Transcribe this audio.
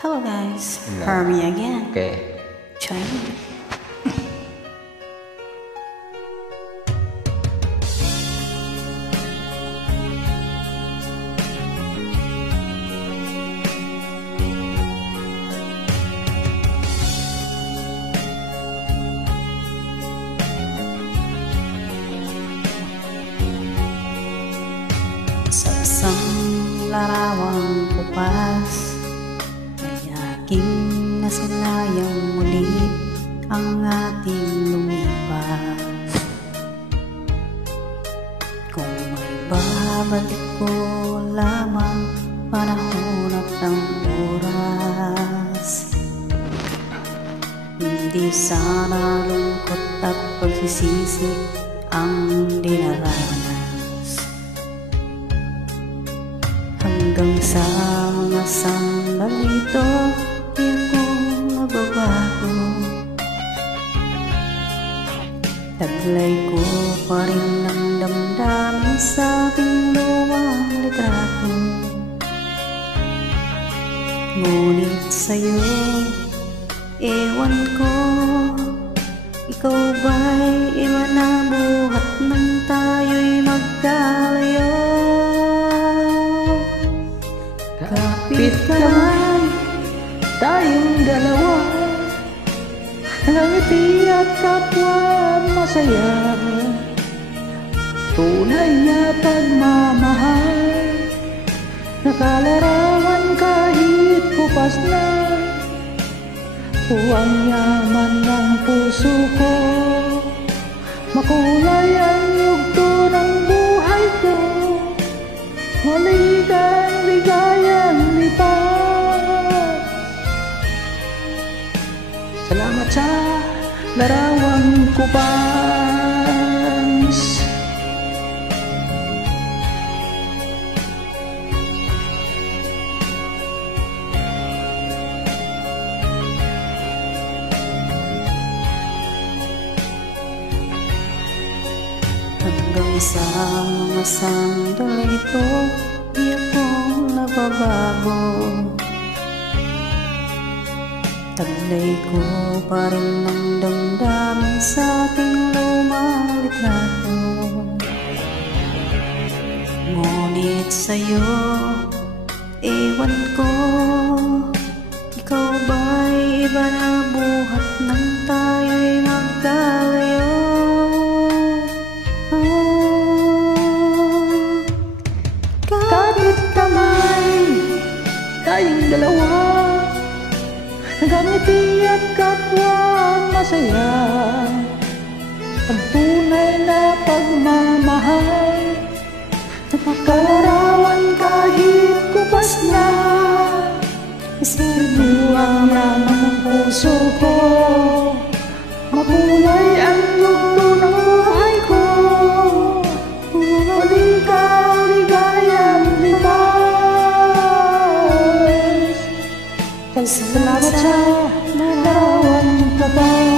Hello guys, No. hear me again. Okay. Join me. Sa isang larawang bukas ay aking nasilayang muli ang ating lumipas. Kung may babalik ko lamang panahon at ang oras, hindi sana lungkot at pagsisisi ang dinaranas. Hanggang sa mga sandali ito, di ako nababago. Taglay ko pa rin ang damdamin sa ating lumang litrato. Ngunit sa'yo, ewan ko, ikaw ba'y iba na buhat nang tayo'y magkalayo? Kapit kamay, Tayong dalawa, nangangiti at kapwa masaya. Tunay na pagmamahal, nakalarawan kahit bukas na. Huwag yaman ng puso ko, makulay ang yugto ng buhay ko. Muli kang ligayang lipas. Salamat sa larawang kupas. hanggang sa mga sandali ito, di ako nababago. Taglay ko pa rin ang damdamin sa ating lumang litrato. Ngunit sa'yo, ewan ko, ikaw ba'y iba na buhat nang tayo'y magkalayo? Kapit kamay, tayong dalawa, nagangiti at kapwa masaya. Ang tunay na pagmamahal, napakalarawan kahit kupas na. Isipin ang yaman ng puso ko, makulay ang yugto ng buhay ko. Muling kaligayang lipas. Salamat sa larawang kapal.